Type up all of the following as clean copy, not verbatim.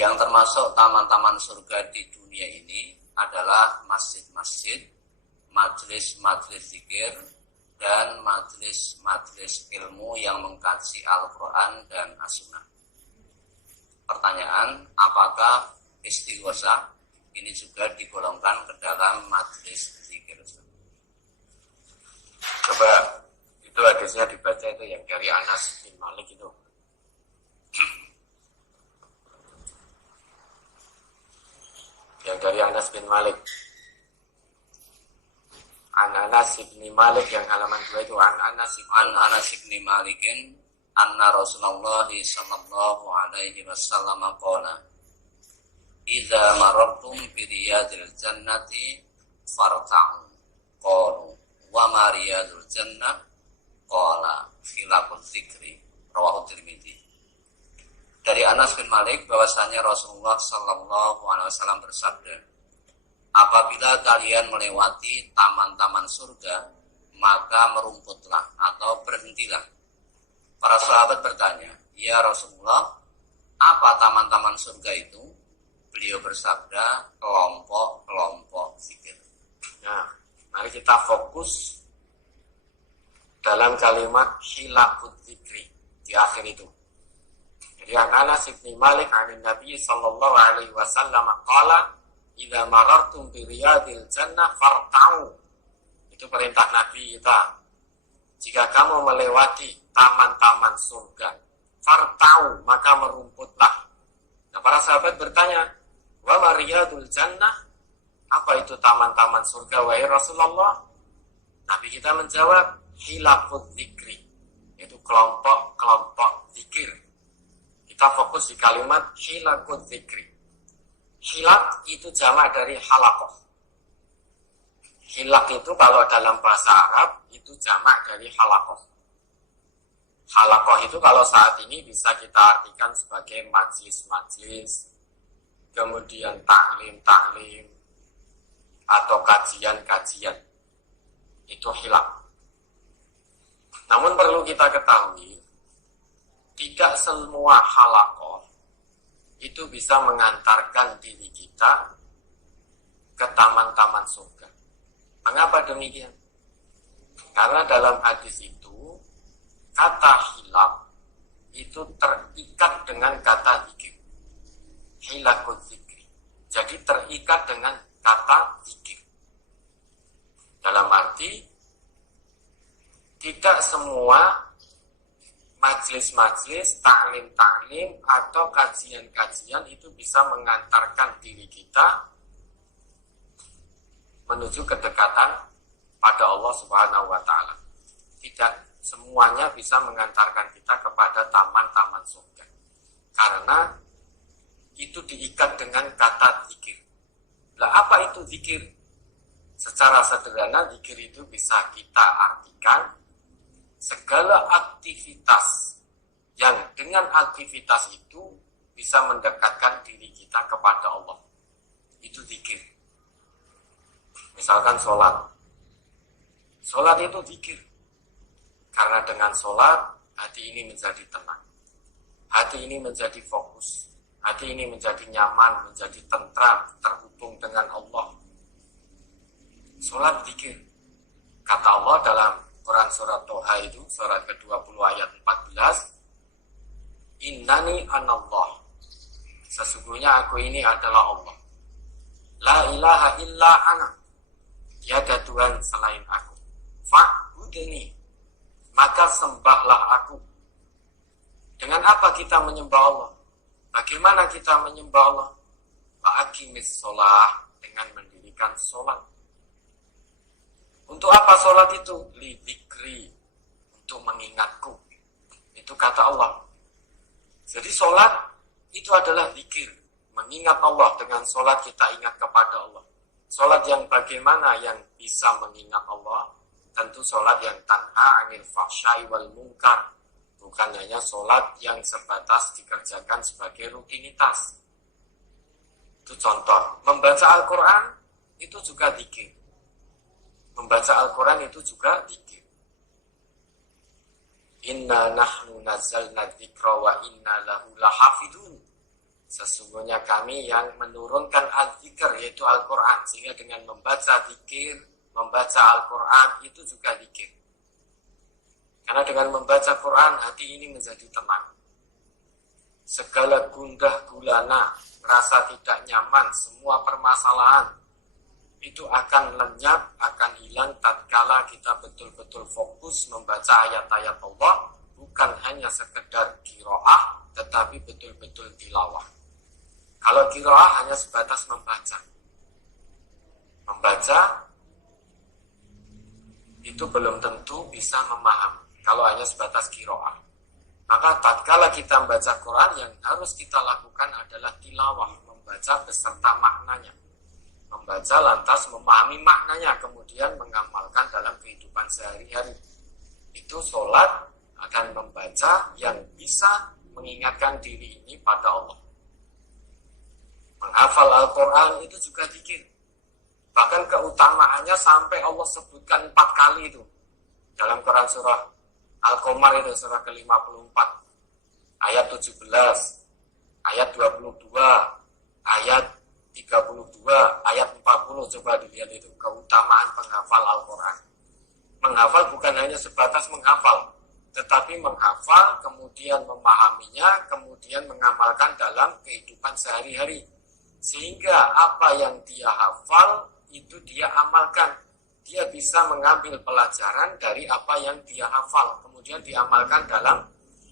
Yang termasuk taman-taman surga di dunia ini adalah masjid-masjid, majelis-majelis zikir, dan majelis-majelis ilmu yang mengkaji Al-Quran dan As-Sunnah. Pertanyaan, apakah istighosah ini juga digolongkan ke dalam majelis zikir? Coba itu hadisnya dibaca itu yang dari Anas bin Malik itu. Yang dari Anas bin Malik. Anas bin Malik yang halaman 2 itu Anas bin Malikin anna Rasulullah sallallahu alaihi wasallam qala idza marartum bi riyadil jannati farta'u qalu wa ma riyadul jannah qala khilafuz zikri rawahu Tirmidzi. Dari Anas bin Malik bahwasanya Rasulullah sallallahu alaihi wasallam bersabda, apabila kalian melewati taman-taman surga, maka merumputlah atau berhentilah. Para sahabat bertanya, ya Rasulullah, apa taman-taman surga itu? Beliau bersabda, kelompok-kelompok zikir. Nah, mari kita fokus dalam kalimat khilafuz zikri di akhir itu. Jadi Anas bin Malik an Nabi sallallahu alaihi wasallam qala idza marartum bi riyadil jannah farta'u. Itu perintah Nabi kita. Jika kamu melewati taman-taman surga, farta'u, maka merumputlah. Nah, para sahabat bertanya, wa ma riyadul jannah? Apa itu taman-taman surga wahai Rasulullah? Nabi kita menjawab, khilafuz zikri, yaitu kelompok-kelompok zikir. Kita fokus di kalimat khilafuz zikri. Khilaf itu jamak dari halaqah. Khilaf itu kalau dalam bahasa Arab itu jamak dari halaqah. Halaqah itu kalau saat ini bisa kita artikan sebagai majlis-majlis, kemudian taklim-taklim, atau kajian-kajian. Itu khilaf. Namun perlu kita ketahui, tidak semua halaqah itu bisa mengantarkan diri kita ke taman-taman surga. Mengapa demikian? Karena dalam hadis itu, kata khilaf itu terikat dengan kata zikir. Khilafuz zikri. Jadi terikat dengan kata zikir. Dalam arti, tidak semua majlis-majlis, taklim-taklim, atau kajian-kajian itu bisa mengantarkan diri kita menuju kedekatan pada Allah Subhanahu wa Ta'ala. Tidak semuanya bisa mengantarkan kita kepada taman-taman surga. Karena itu diikat dengan kata zikir. Lah apa itu zikir? Secara sederhana, zikir itu bisa kita artikan segala aktivitas yang dengan aktivitas itu bisa mendekatkan diri kita kepada Allah. Itu zikir. Misalkan sholat. Sholat itu zikir. Karena dengan sholat, hati ini menjadi tenang. Hati ini menjadi fokus. Hati ini menjadi nyaman, menjadi tentram, terhubung dengan Allah. Sholat zikir. Kata Allah dalam Quran surat Toha itu, surat ke-20 ayat 14, Innani anallah. Sesungguhnya aku ini adalah Allah. La ilaha illa ana. Tiada Tuhan selain aku. Fa'budni. Maka sembahlah aku. Dengan apa kita menyembah Allah? Bagaimana kita menyembah Allah? Fa'aqimis sholah. Dengan mendirikan sholat. Untuk apa sholat itu? Lidzikri. Untuk mengingatku. Itu kata Allah. Jadi sholat itu adalah zikir. Mengingat Allah. Dengan sholat kita ingat kepada Allah. Sholat yang bagaimana yang bisa mengingat Allah? Tentu sholat yang tanha anil fahsyai wal munkar. Bukan hanya sholat yang sebatas dikerjakan sebagai rutinitas. Itu contoh. Membaca Al-Quran itu juga zikir. Membaca Al-Quran itu juga zikir. Inna nahnu nazzalna dzikra wa inna lahu lahafidun. Sesungguhnya kepada kami yang menurunkan al-zikr, yaitu Al-Quran. Sehingga dengan membaca zikir, membaca Al-Quran, itu juga zikir. Karena dengan membaca Quran, hati ini menjadi tenang. Segala gundah gulana, rasa tidak nyaman, semua permasalahan, itu akan lenyap, akan hilang tatkala kita betul-betul fokus membaca ayat-ayat Allah, bukan hanya sekedar qiraah, tetapi betul-betul tilawah. Kalau qiraah hanya sebatas membaca. Membaca itu belum tentu bisa memahami kalau hanya sebatas qiraah. Maka tatkala kita membaca Quran, yang harus kita lakukan adalah tilawah, membaca beserta maknanya. Membaca lantas memahami maknanya, kemudian mengamalkan dalam kehidupan sehari-hari. Itu sholat akan membaca yang bisa mengingatkan diri ini pada Allah. Menghafal Al-Quran itu juga zikir. Bahkan keutamaannya sampai Allah sebutkan 4 kali itu. Dalam Quran surah Al-Qamar itu surah ke-54. Ayat 17, ayat 22, ayat 32, ayat 40. Coba dilihat itu, keutamaan penghafal Al-Quran. Menghafal bukan hanya sebatas menghafal, tetapi menghafal, kemudian memahaminya, kemudian mengamalkan dalam kehidupan sehari-hari. Sehingga apa yang dia hafal, itu dia amalkan. Dia bisa mengambil pelajaran dari apa yang dia hafal, kemudian diamalkan dalam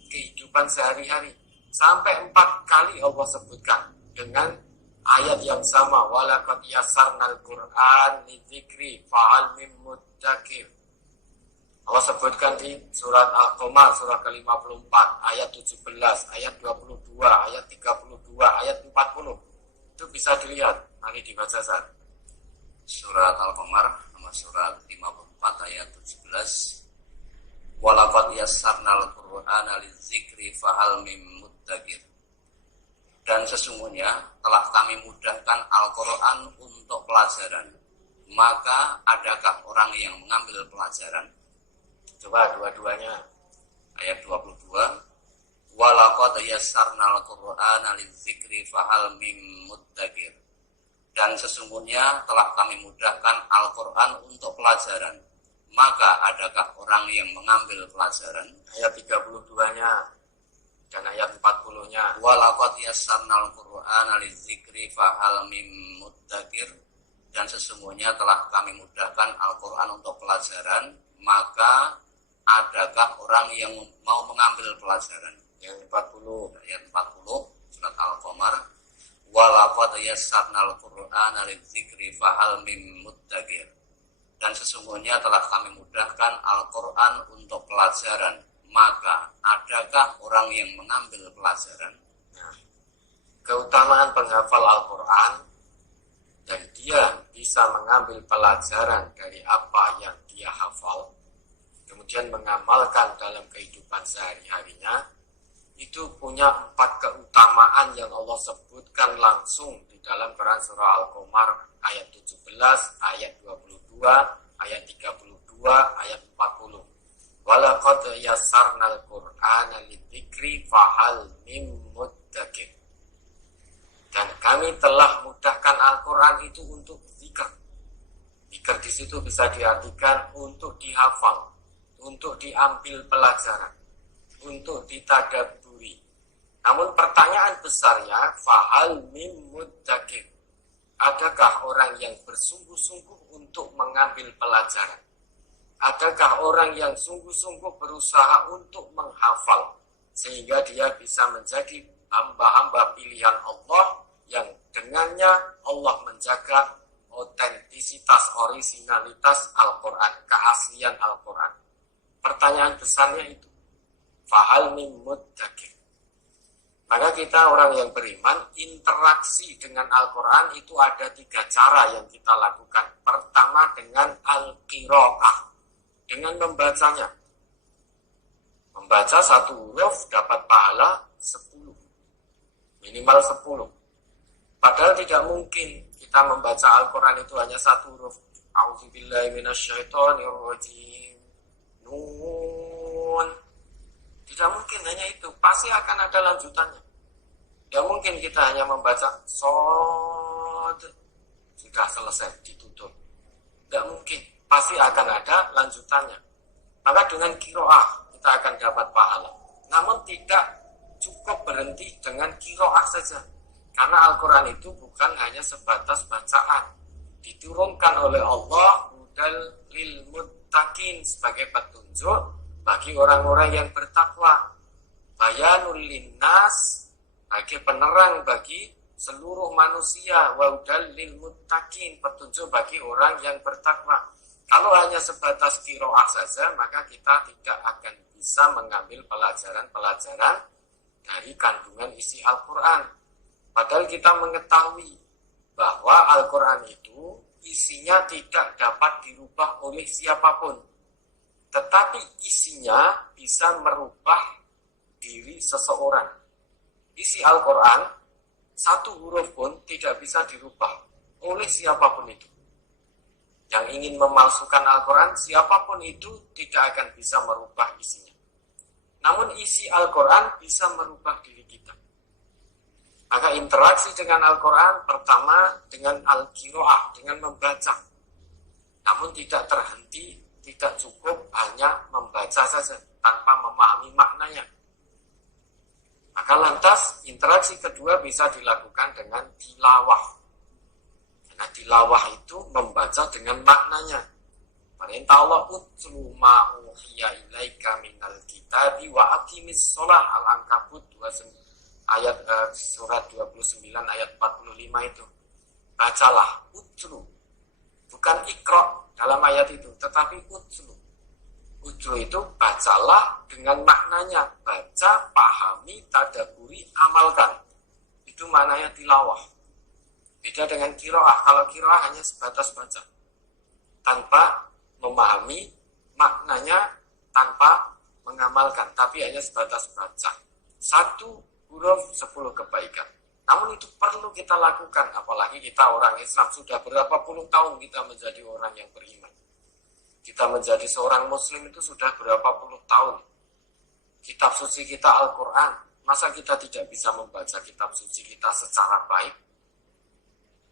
kehidupan sehari-hari. Sampai 4 kali Allah sebutkan dengan ayat yang sama. Walaqad yassarnal Qur'an lidzikri fahal mim muddakir. Allah sebutkan di surat Al-Qamar, surah ke-54, ayat 17, ayat 22, ayat 32, ayat 40. Itu bisa dilihat. Mari dibaca saat. Surat Al-Qamar, nomor surat 54, ayat 17. Walaqad yassarnal Qur'ana lidzikri fahal mim muddakir. Dan sesungguhnya telah kami mudahkan Al-Quran untuk pelajaran. Maka adakah orang yang mengambil pelajaran? Coba dua-duanya. Ayat 22. Walaqad yassarnal Qur'ana lidzikri fahal mim muddakir. Dan sesungguhnya telah kami mudahkan Al-Quran untuk pelajaran. Maka adakah orang yang mengambil pelajaran? Ayat 32-nya dan ayat 40-nya. Walaqad yassarnal Qur'ana lidzikri fahal mim muddakir. Dan sesungguhnya telah kami mudahkan Al-Quran untuk pelajaran. Maka adakah orang yang mau mengambil pelajaran? Yang 40. Ayat 40 surat Al-Qamar. Walaqad yassarnal Qur'ana lidzikri fahal mim muddakir. Dan sesungguhnya telah kami mudahkan Al-Quran untuk pelajaran. Maka adakah orang yang mengambil pelajaran? Nah, keutamaan penghafal Al-Quran, dan dia bisa mengambil pelajaran dari apa yang dia hafal, kemudian mengamalkan dalam kehidupan sehari-harinya, itu punya 4 keutamaan yang Allah sebutkan langsung di dalam Quran surah Al-Qamar ayat 17, ayat 22, ayat 32, ayat 40. Walaqad yassarnal Qur'ana lidzikri fahal mim muddakir. Dan kami telah mudahkan Al-Quran itu untuk zikir. Zikir di situ bisa diartikan untuk dihafal, untuk diambil pelajaran, untuk ditadaburi. Namun pertanyaan besarnya, fahal mim muddakir. Adakah orang yang bersungguh-sungguh untuk mengambil pelajaran? Adakah orang yang sungguh-sungguh berusaha untuk menghafal sehingga dia bisa menjadi hamba-hamba pilihan Allah yang dengannya Allah menjaga otentisitas, originalitas Al-Quran, keaslian Al-Quran? Pertanyaan besarnya itu, fahal mim muddakir. Maka kita orang yang beriman, interaksi dengan Al-Quran itu ada 3 cara yang kita lakukan. Pertama dengan al-qiraah, dengan membacanya. Membaca 1 huruf dapat pahala 10. Minimal 10. Padahal tidak mungkin kita membaca Al-Quran itu hanya 1 huruf. A'udzubillahi minasyaitonirrajim. Nun. Tidak mungkin hanya itu. Pasti akan ada lanjutannya. Tidak mungkin mungkin kita hanya membaca sod sudah selesai ditutup. Tidak mungkin, pasti akan ada lanjutannya. Maka dengan qiraah kita akan dapat pahala. Namun tidak cukup berhenti dengan qiraah saja. Karena Al-Quran itu bukan hanya sebatas bacaan. Diturunkan oleh Allah hudal lil muttaqin sebagai petunjuk bagi orang-orang yang bertakwa. Bayanul linnas sebagai penerang bagi seluruh manusia. Wa hudal lil muttaqin petunjuk bagi orang yang bertakwa. Kalau hanya sebatas qiraah saja, maka kita tidak akan bisa mengambil pelajaran-pelajaran dari kandungan isi Al-Quran. Padahal kita mengetahui bahwa Al-Quran itu isinya tidak dapat dirubah oleh siapapun. Tetapi isinya bisa merubah diri seseorang. Isi Al-Quran, satu huruf pun tidak bisa dirubah oleh siapapun itu. Yang ingin memalsukan Al-Quran, siapapun itu tidak akan bisa merubah isinya. Namun isi Al-Quran bisa merubah diri kita. Maka interaksi dengan Al-Quran pertama dengan Al-Qiraah, dengan membaca. Namun tidak terhenti, tidak cukup hanya membaca saja tanpa memahami maknanya. Maka lantas interaksi kedua bisa dilakukan dengan tilawah. Karena tilawah itu membaca dengan maknanya. Perintah Allah utlu ma uhiya ilaika minal kitabi wa aqimis shalah Al-Ankabut 29 ayat surat 29 ayat 45 itu. Bacalah, utlu. Bukan ikra dalam ayat itu, tetapi utlu. Utlu itu bacalah dengan maknanya. Baca, pahami, tadaburi, amalkan. Itu maknanya tilawah. Beda dengan qiraah. Kalau qiraah hanya sebatas baca. Tanpa memahami maknanya, tanpa mengamalkan. Tapi hanya sebatas baca. Satu huruf 10 kebaikan. Namun itu perlu kita lakukan. Apalagi kita orang Islam. Sudah berapa puluh tahun kita menjadi orang yang beriman. Kita menjadi seorang muslim itu sudah berapa puluh tahun. Kitab suci kita Al-Quran. Masa kita tidak bisa membaca kitab suci kita secara baik?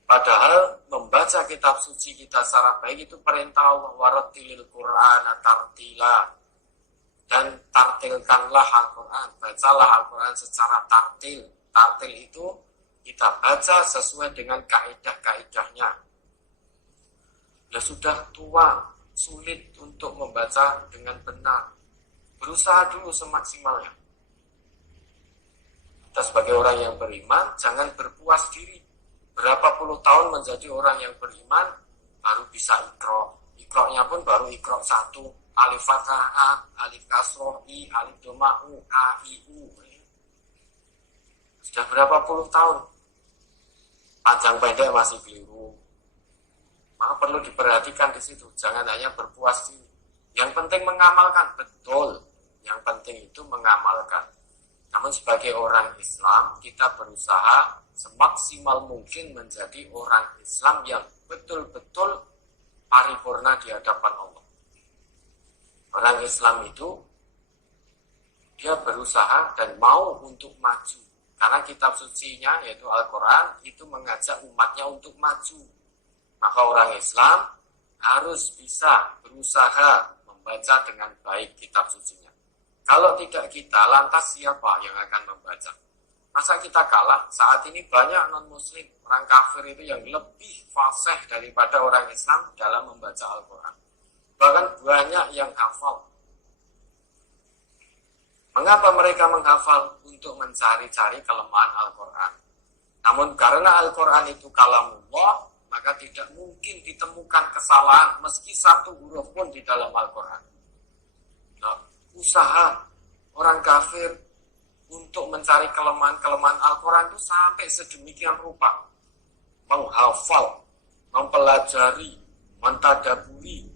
Padahal membaca kitab suci kita secara baik itu perintah Allah. Warattilil Qur'ana tartila. Dan tartilkanlah Al-Quran. Bacalah Al-Quran secara tartil. Tartil itu kita baca sesuai dengan kaidah-kaidahnya. Ya sudah tua, sulit untuk membaca dengan benar. Berusaha dulu semaksimalnya. Kita sebagai orang yang beriman, jangan berpuas diri. Berapa puluh tahun menjadi orang yang beriman, baru bisa ikro. Ikronya pun baru ikro 1. Alif fathah A, alif kasroh I, alif doma U, A, I, U. Sudah berapa puluh tahun. Panjang pendek masih keliru. Maka perlu diperhatikan di situ. Jangan hanya berpuas diri. Yang penting mengamalkan. Betul. Yang penting itu mengamalkan. Namun sebagai orang Islam, kita berusaha semaksimal mungkin menjadi orang Islam yang betul-betul paripurna di hadapan Allah. Orang Islam itu dia berusaha dan mau untuk maju. Karena kitab sucinya yaitu Al-Quran itu mengajak umatnya untuk maju. Maka orang Islam harus bisa berusaha membaca dengan baik kitab sucinya. Kalau tidak kita, lantas siapa yang akan membaca? Masa kita kalah? Saat ini banyak non-muslim, orang kafir itu yang lebih fasih daripada orang Islam dalam membaca Al-Quran. Bahkan banyak yang hafal. Mengapa mereka menghafal? Untuk mencari-cari kelemahan Al-Quran. Namun karena Al-Quran itu kalamullah, maka tidak mungkin ditemukan kesalahan meski satu huruf pun di dalam Al-Quran. Nah, usaha orang kafir untuk mencari kelemahan-kelemahan Al-Quran itu sampai sedemikian rupa. Menghafal, mempelajari, mentadaburi.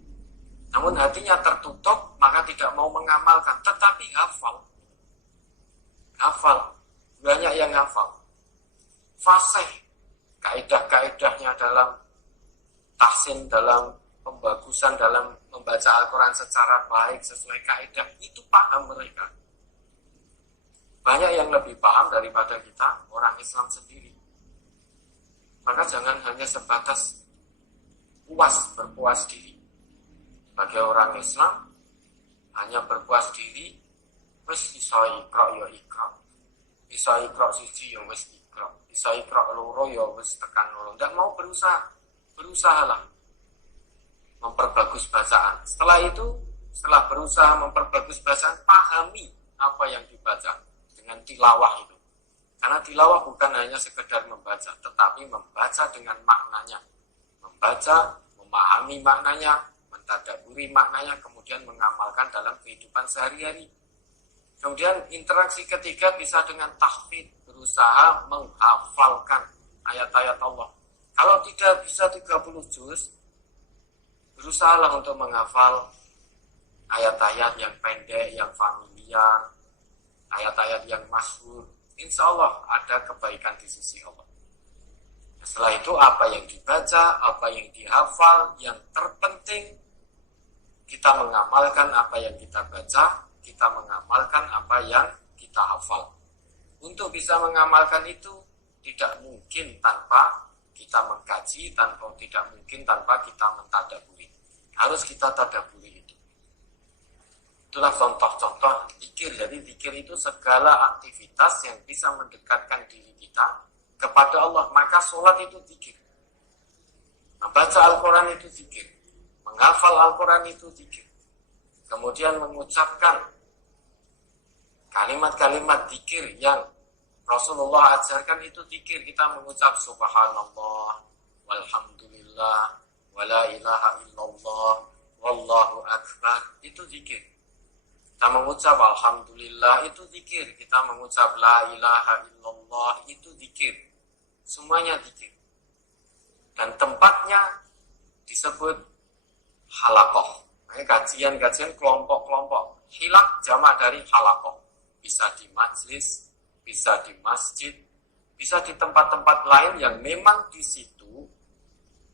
Namun hatinya tertutup, maka tidak mau mengamalkan. Tetapi hafal. Hafal. Banyak yang hafal. Fasih. Kaidah-kaidahnya dalam tahsin, dalam pembagusan, dalam membaca Al-Quran secara baik, sesuai kaidah. Itu paham mereka. Banyak yang lebih paham daripada kita, orang Islam sendiri. Maka jangan hanya sebatas berpuas diri. Bagi orang Islam, hanya berpuas diri, wis iso ikra ya ikra. Iso ikra siji ya wis ikra. Iso ikra loro ya wis tekan loro. Ndak mau berusahalah memperbagus bacaan. Setelah berusaha memperbagus bacaan, pahami apa yang dibaca dengan tilawah itu. Karena tilawah bukan hanya sekedar membaca, tetapi membaca dengan maknanya. Membaca, memahami maknanya, mentadaburi maknanya, kemudian mengamalkan dalam kehidupan sehari-hari. Kemudian interaksi ketiga bisa dengan tahfidz, berusaha menghafalkan ayat-ayat Allah. Kalau tidak bisa 30 juz, berusahalah untuk menghafal ayat-ayat yang pendek, yang familiar, ayat-ayat yang masyhur. Insya Allah ada kebaikan di sisi Allah. Setelah itu apa yang dibaca, apa yang dihafal, yang terpenting kita mengamalkan apa yang kita baca, kita mengamalkan apa yang kita hafal. Untuk bisa mengamalkan itu tidak mungkin tanpa kita mengkaji, tidak mungkin tanpa kita mentadaburi. Harus kita tadaburi itu. Itulah contoh-contoh zikir. Jadi zikir itu segala aktivitas yang bisa mendekatkan diri kita kepada Allah. Maka sholat itu zikir. Membaca Al-Quran itu zikir. Menghafal Al-Quran itu zikir. Kemudian mengucapkan kalimat-kalimat zikir yang Rasulullah ajarkan itu zikir. Kita mengucap subhanallah, walhamdulillah, wala ilaha illallah, wallahu akbar. Itu zikir. Kita mengucap alhamdulillah itu zikir. Kita mengucap la ilaha illallah itu zikir. Semuanya zikir. Dan tempatnya disebut halaqah. Kajian-kajian kelompok-kelompok. Hilak jamak dari halaqah. Bisa di majlis, bisa di masjid, bisa di tempat-tempat lain yang memang di situ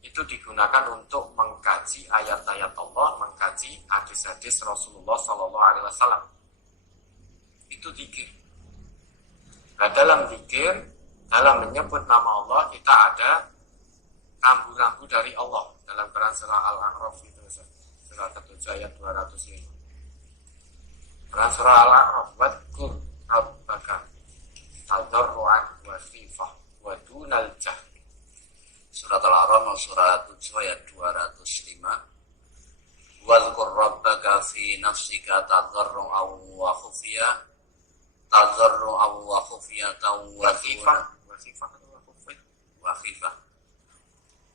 itu digunakan untuk mengkaji ayat-ayat Allah, mengkaji hadis-hadis Rasulullah SAW. Itu zikir. Nah, dalam zikir, dalam menyebut nama Allah, kita ada rambu-rambu dari Allah. Dalam Quran surah Al-A'raf itu, surah ke-7 ayat 205. Quran surah Al-A'raf, wadkur rabbaka tadarru'an wa khifah wa dunal jahri. Surat Al-A'raf surat 7 ayat 205. Wadhkur rabbaka fi nafsika tadarru'an wa khufiyah wa khufiyatan wa khifah wa khifah.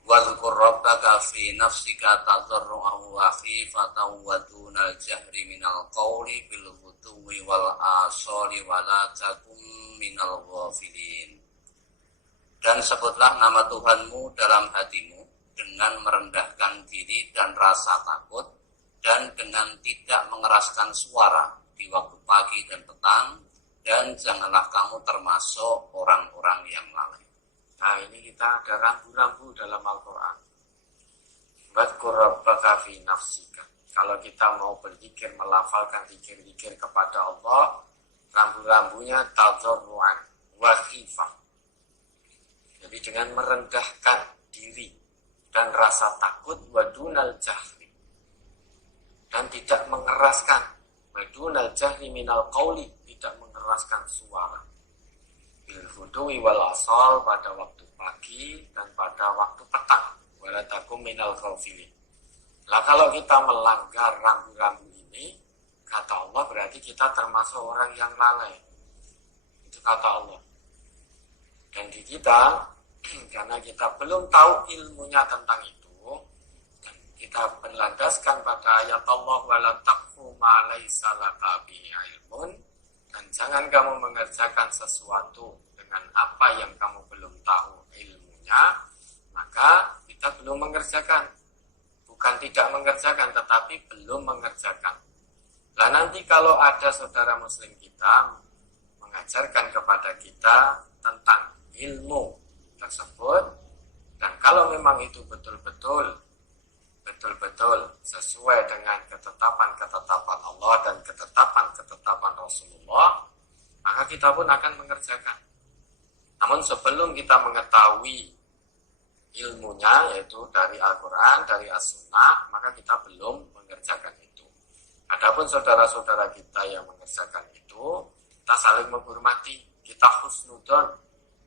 Wadhkur rabbaka fi nafsika tadarru'an wa khifatan wa dunal jahri minal qawli bil ghuduwi wal asali wa la takum minal ghafilin. Dan sebutlah nama Tuhanmu dalam hatimu dengan merendahkan diri dan rasa takut, dan dengan tidak mengeraskan suara di waktu pagi dan petang, dan janganlah kamu termasuk orang-orang yang lalai. Nah, ini kita ada rambu-rambu dalam Al-Quran. Wadhkur rabbaka fi nafsika. Kalau kita mau berzikir, melafalkan zikir-zikir kepada Allah, rambu-rambunya tadarru'an wa khifah. Jadi dengan merendahkan diri dan rasa takut, wadunal jahri, dan tidak mengeraskan, wadunal jahri minal qawli, tidak mengeraskan suara, bil ghudwi wal asal, pada waktu pagi dan pada waktu petang, wala takum minal ghafilin. Lah kalau kita melanggar rambu-rambu ini, kata Allah, berarti kita termasuk orang yang lalai. Itu kata Allah. Dan di kita, karena kita belum tahu ilmunya tentang itu, dan kita berlandaskan pada ayat Allah, wala taqfu ma laysa laka bihi ilmun, dan jangan kamu mengerjakan sesuatu dengan apa yang kamu belum tahu ilmunya, maka kita belum mengerjakan. Bukan tidak mengerjakan, tetapi belum mengerjakan. Lah nanti kalau ada saudara muslim kita mengajarkan kepada kita tentang ilmu tersebut, dan kalau memang itu betul-betul sesuai dengan ketetapan-ketetapan Allah dan ketetapan-ketetapan Rasulullah, maka kita pun akan mengerjakan. Namun sebelum kita mengetahui ilmunya, yaitu dari Al-Quran, dari As-Sunnah, maka kita belum mengerjakan itu. Adapun saudara-saudara kita yang mengerjakan itu, kita saling menghormati, kita husnudon.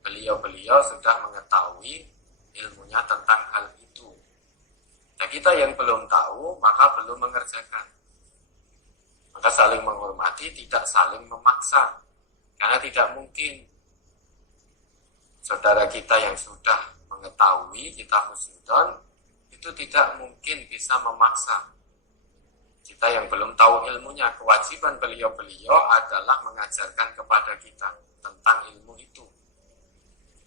Beliau-beliau sudah mengetahui ilmunya tentang hal itu. Nah, kita yang belum tahu, maka belum mengerjakan. Maka saling menghormati, tidak saling memaksa. Karena tidak mungkin saudara kita yang sudah mengetahui, kita husnudon, itu tidak mungkin bisa memaksa. Kita yang belum tahu ilmunya, kewajiban beliau-beliau adalah mengajarkan kepada kita tentang ilmu itu.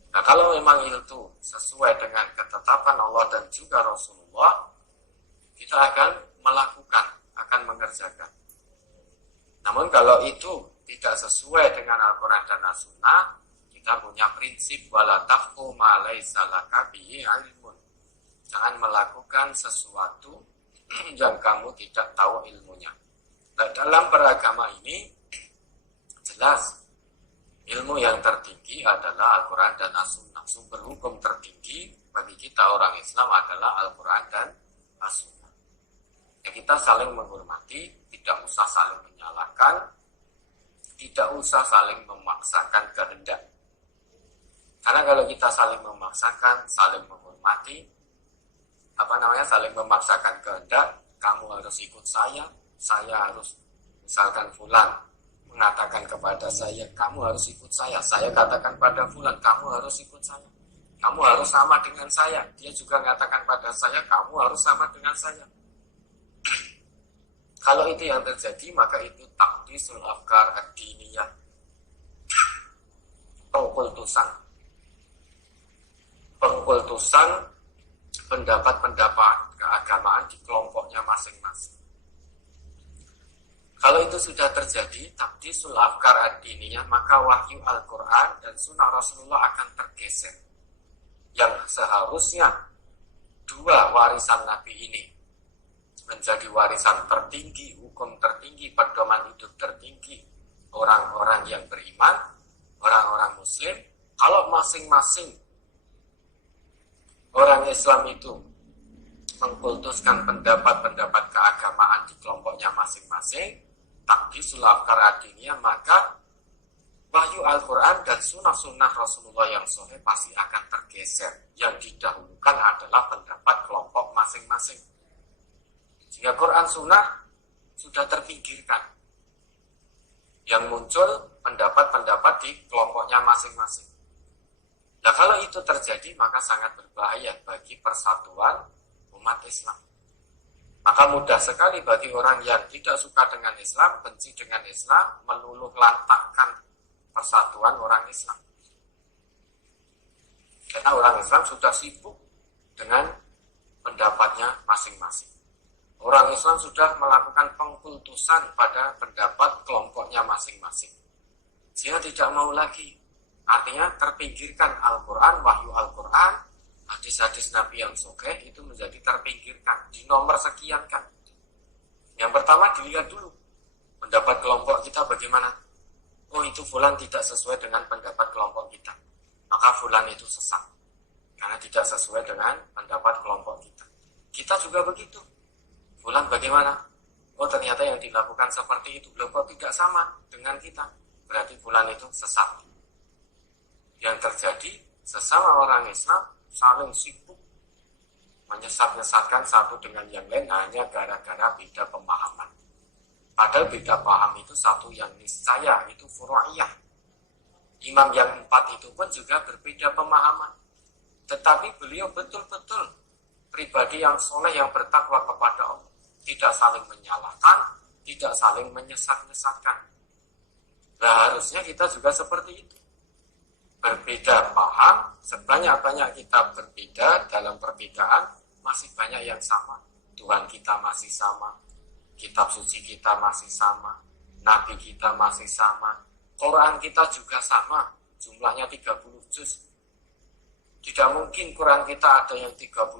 Nah, kalau memang itu sesuai dengan ketetapan Allah dan juga Rasulullah, kita akan melakukan, akan mengerjakan. Namun kalau itu tidak sesuai dengan Al-Quran dan As-Sunnah, kita punya prinsip wala taqfu ma laisa laka bihi ilmun. Jangan melakukan sesuatu yang kamu tidak tahu ilmunya. Nah, dalam beragama ini jelas ilmu yang tertinggi adalah Al-Quran dan As-Sunnah. Sumber hukum tertinggi bagi kita orang Islam adalah Al-Quran dan As-Sunnah. Ya, kita saling menghormati, tidak usah saling menyalahkan, tidak usah saling memaksakan kehendak. Karena kalau kita saling memaksakan, saling menghormati, saling memaksakan kehendak, kamu harus ikut saya harus, misalkan fulan mengatakan kepada saya, kamu harus ikut saya katakan pada fulan, kamu harus ikut saya, kamu harus sama dengan saya, dia juga mengatakan pada saya, kamu harus sama dengan saya. Kalau itu yang terjadi, maka itu taqdisul afkar ad-diniyah, pengkultusan pendapat-pendapat keagamaan di kelompoknya masing-masing. Kalau itu sudah terjadi, taqdisul afkar ad-diniyah, maka wahyu Al-Quran dan sunnah Rasulullah akan tergeser. Yang seharusnya dua warisan Nabi ini menjadi warisan tertinggi, hukum tertinggi, pedoman hidup tertinggi orang-orang yang beriman, orang-orang muslim. Kalau masing-masing orang Islam itu mengkultuskan pendapat-pendapat keagamaan di kelompoknya masing-masing, taqdisul afkar ad-diniyah, maka wahyu Al-Quran dan sunnah-sunnah Rasulullah yang sahih pasti akan tergeser. Yang didahulukan adalah pendapat kelompok masing-masing. Sehingga Quran sunnah sudah terpinggirkan. Yang muncul pendapat-pendapat di kelompoknya masing-masing. Nah, kalau itu terjadi, maka sangat berbahaya bagi persatuan umat Islam. Maka mudah sekali bagi orang yang tidak suka dengan Islam, benci dengan Islam, meluluh lantakkan persatuan orang Islam. Karena orang Islam sudah sibuk dengan pendapatnya masing-masing. Orang Islam sudah melakukan pengkultusan pada pendapat kelompoknya masing-masing. Dia tidak mau lagi. Artinya terpinggirkan Al-Quran, wahyu Al-Quran, hadis-hadis Nabi yang sahih itu menjadi terpinggirkan. Di nomor sekian kan. Yang pertama dilihat dulu. Pendapat kelompok kita bagaimana? Oh, itu fulan tidak sesuai dengan pendapat kelompok kita. Maka fulan itu sesat. Karena tidak sesuai dengan pendapat kelompok kita. Kita juga begitu. Fulan bagaimana? Oh, ternyata yang dilakukan seperti itu. Loh, kok tidak sama dengan kita? Berarti fulan itu sesat. Yang terjadi, sesama orang Islam saling sibuk menyesat-nyesatkan satu dengan yang lain hanya gara-gara beda pemahaman. Padahal beda paham itu satu yang niscaya, itu furu'iyah. Imam yang 4 itu pun juga berbeda pemahaman. Tetapi beliau betul-betul pribadi yang soleh, yang bertakwa kepada Allah. Tidak saling menyalahkan, tidak saling menyesat-nyesatkan. Nah, harusnya kita juga seperti itu. Berbeda paham, sebanyak-banyak kita berbeda dalam perbedaan, masih banyak yang sama. Tuhan kita masih sama, kitab suci kita masih sama, Nabi kita masih sama, Quran kita juga sama, jumlahnya 30 juz. Tidak mungkin Quran kita ada yang 31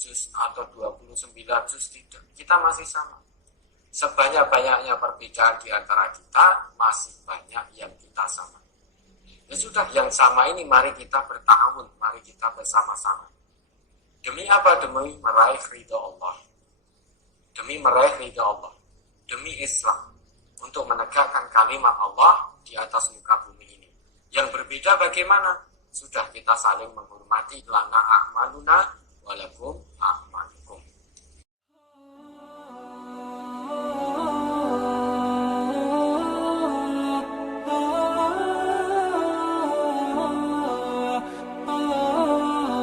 juz atau 29 juz, tidak. Kita masih sama. sebanyak-banyaknya perbedaan di antara kita, masih banyak yang kita sama. Ya sudah, yang sama ini mari kita bertahun, mari kita bersama-sama. Demi apa? Demi meraih ridha Allah. Demi meraih ridha Allah. Demi Islam. Untuk menegakkan kalimat Allah di atas muka bumi ini. Yang berbeda bagaimana? Sudah kita saling menghormati. Lana a'maluna walakum